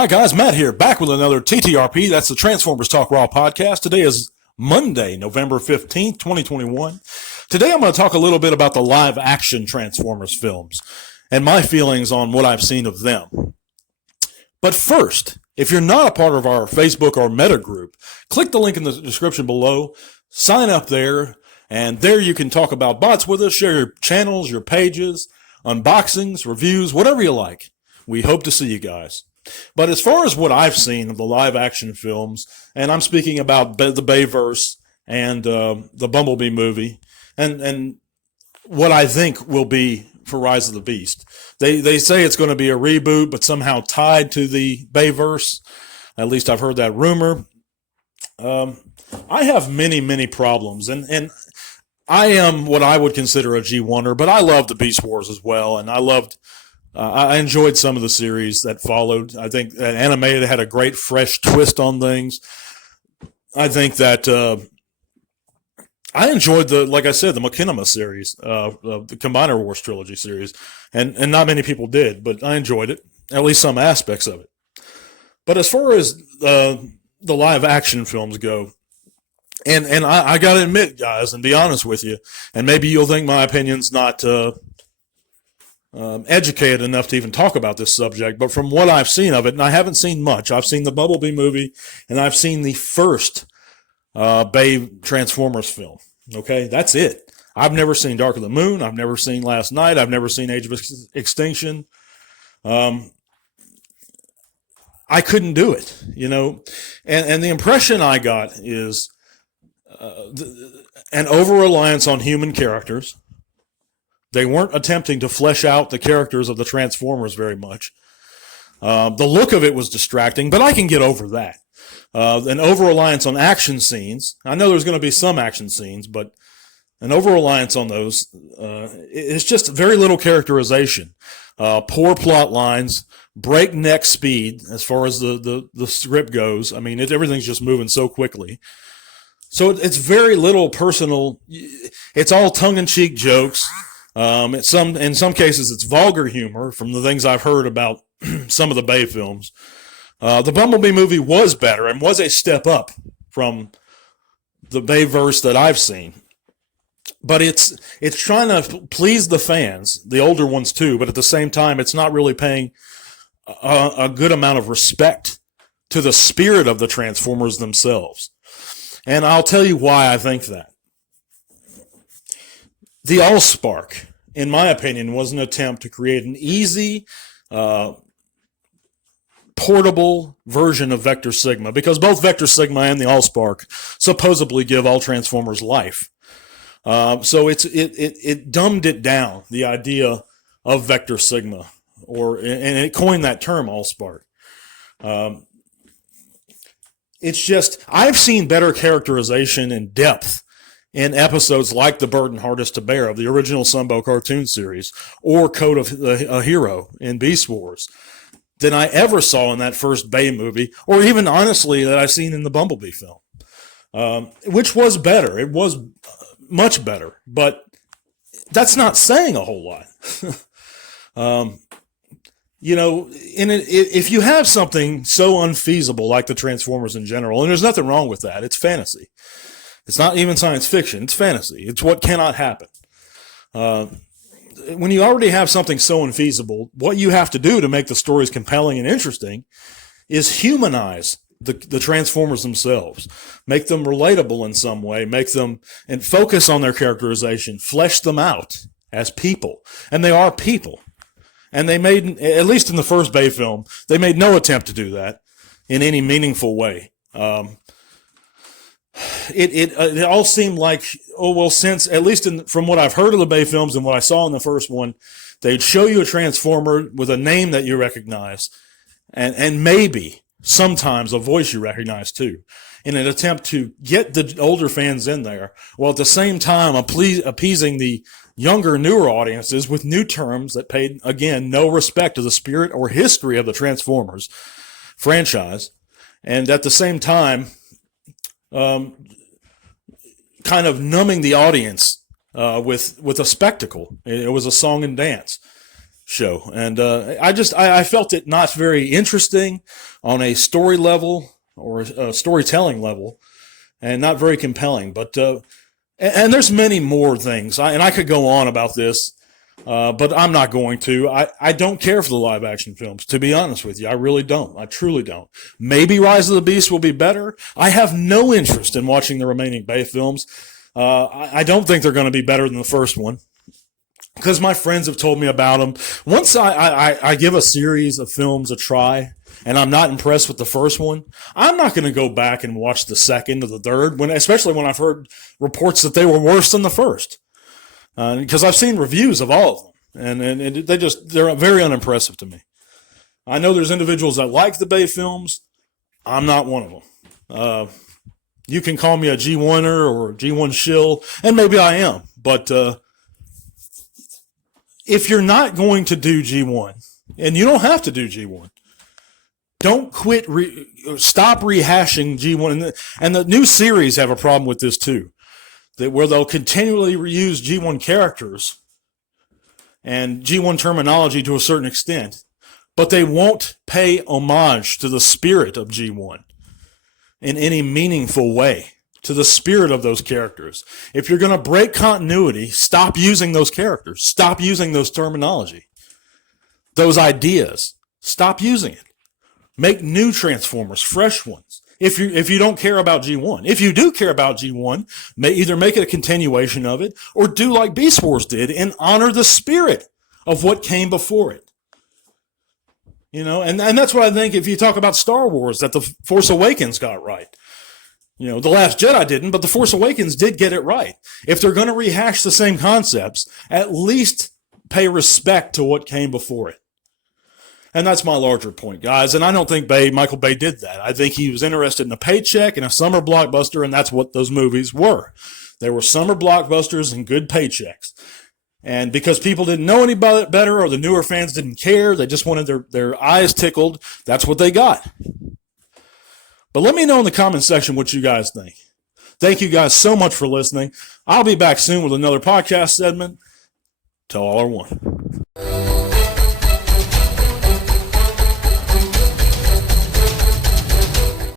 Hi guys, Matt here, back with another TTRP. That's the Transformers Talk Raw podcast. Today is Monday, November 15th, 2021. Today I'm going to talk a little bit about the live action Transformers films and my feelings on what I've seen of them. But first, if you're not a part of our Facebook or Meta group, click the link in the description below, sign up there, and there you can talk about bots with us, share your channels, your pages, unboxings, reviews, whatever you like. We hope to see you guys. But as far as what I've seen of the live action films, and I'm speaking about the Bayverse and the Bumblebee movie, and what I think will be for Rise of the Beast. They say it's going to be a reboot, but somehow tied to the Bayverse. At least I've heard that rumor. I have many problems, and I am what I would consider a G1er, but I love the Beast Wars as well, and I enjoyed some of the series that followed. I think that Animated had a great fresh twist on things. I think that I enjoyed like I said, the Machinima series, the Combiner Wars trilogy series, and not many people did, but I enjoyed it, at least some aspects of it. But as far as the live action films go, and I got to admit, guys, and be honest with you, and maybe you'll think my opinion's not educated enough to even talk about this subject, but from what I've seen of it, and I haven't seen much, I've seen the Bumblebee movie, and I've seen the first Bay Transformers film. Okay, that's it. I've never seen Dark of the Moon. I've never seen Last Night. I've never seen Age of Extinction. I couldn't do it, and the impression I got is an over-reliance on human characters. They weren't attempting to flesh out the characters of the Transformers very much. The look of it was distracting, but I can get over that. An over-reliance on action scenes. I know there's going to be some action scenes, but an over-reliance on those, it's just very little characterization. Poor plot lines, breakneck speed as far as the script goes. I mean, everything's just moving so quickly. So it's very little personal. It's all tongue-in-cheek jokes. In some cases, it's vulgar humor from the things I've heard about some of the Bay films. The Bumblebee movie was better and was a step up from the Bayverse that I've seen. But it's trying to please the fans, the older ones too, but at the same time, it's not really paying a good amount of respect to the spirit of the Transformers themselves. And I'll tell you why I think that. The Allspark, in my opinion, was an attempt to create an easy, portable version of Vector Sigma, because both Vector Sigma and the Allspark supposedly give all Transformers life. So it dumbed it down, the idea of Vector Sigma, and it coined that term, Allspark. It's just, I've seen better characterization and depth in episodes like The Burden Hardest to Bear of the original Sunbow cartoon series, or Code of a Hero in Beast Wars, than I ever saw in that first Bay movie, or even honestly that I've seen in the Bumblebee film, which was better. It was much better, but that's not saying a whole lot. If you have something so unfeasible like the Transformers in general, and there's nothing wrong with that, it's fantasy. It's not even science fiction. It's fantasy. It's what cannot happen. When you already have something so infeasible, what you have to do to make the stories compelling and interesting is humanize the Transformers themselves, make them relatable in some way, and focus on their characterization, flesh them out as people. And they are people. And they made, at least in the first Bay film, they made no attempt to do that in any meaningful way. It all seemed like, since, at least from what I've heard of the Bay films and what I saw in the first one, they'd show you a Transformer with a name that you recognize, and maybe sometimes a voice you recognize too, in an attempt to get the older fans in there, while at the same time appeasing the younger, newer audiences with new terms that paid, again, no respect to the spirit or history of the Transformers franchise, and at the same time, kind of numbing the audience with a spectacle. It was a song and dance, show. And I felt it not very interesting on a story level or a storytelling level, and not very compelling. But and there's many more things, and I could go on about this, but I'm not going to. I don't care for the live action films, to be honest with you. I really don't. I truly don't. Maybe Rise of the Beast will be better. I have no interest in watching the remaining Bay films. I don't think they're going to be better than the first one, because my friends have told me about them. Once I give a series of films a try, and I'm not impressed with the first one, I'm not going to go back and watch the second or the third, especially when I've heard reports that they were worse than the first. Because I've seen reviews of all of them, and they're very unimpressive to me. I know there's individuals that like the Bay films. I'm not one of them. You can call me a G1er or a G1 shill, and maybe I am, but if you're not going to do G1, and you don't have to do G1, don't stop rehashing G1. And the new series have a problem with this too, where they'll continually reuse G1 characters and G1 terminology to a certain extent, but they won't pay homage to the spirit of G1 in any meaningful way, to the spirit of those characters. If you're going to break continuity, stop using those characters. Stop using those terminology, those ideas. Stop using it. Make new Transformers, fresh ones. If you don't care about G1. If you do care about G1, either make it a continuation of it or do like Beast Wars did and honor the spirit of what came before it. You know, and that's what I think if you talk about Star Wars, that The Force Awakens got right. You know, The Last Jedi didn't, but The Force Awakens did get it right. If they're going to rehash the same concepts, at least pay respect to what came before it. And that's my larger point, guys. And I don't think Michael Bay did that. I think he was interested in a paycheck and a summer blockbuster, and that's what those movies were. They were summer blockbusters and good paychecks. And because people didn't know any better, or the newer fans didn't care, they just wanted their eyes tickled, that's what they got. But let me know in the comment section what you guys think. Thank you guys so much for listening. I'll be back soon with another podcast segment. Till all are one.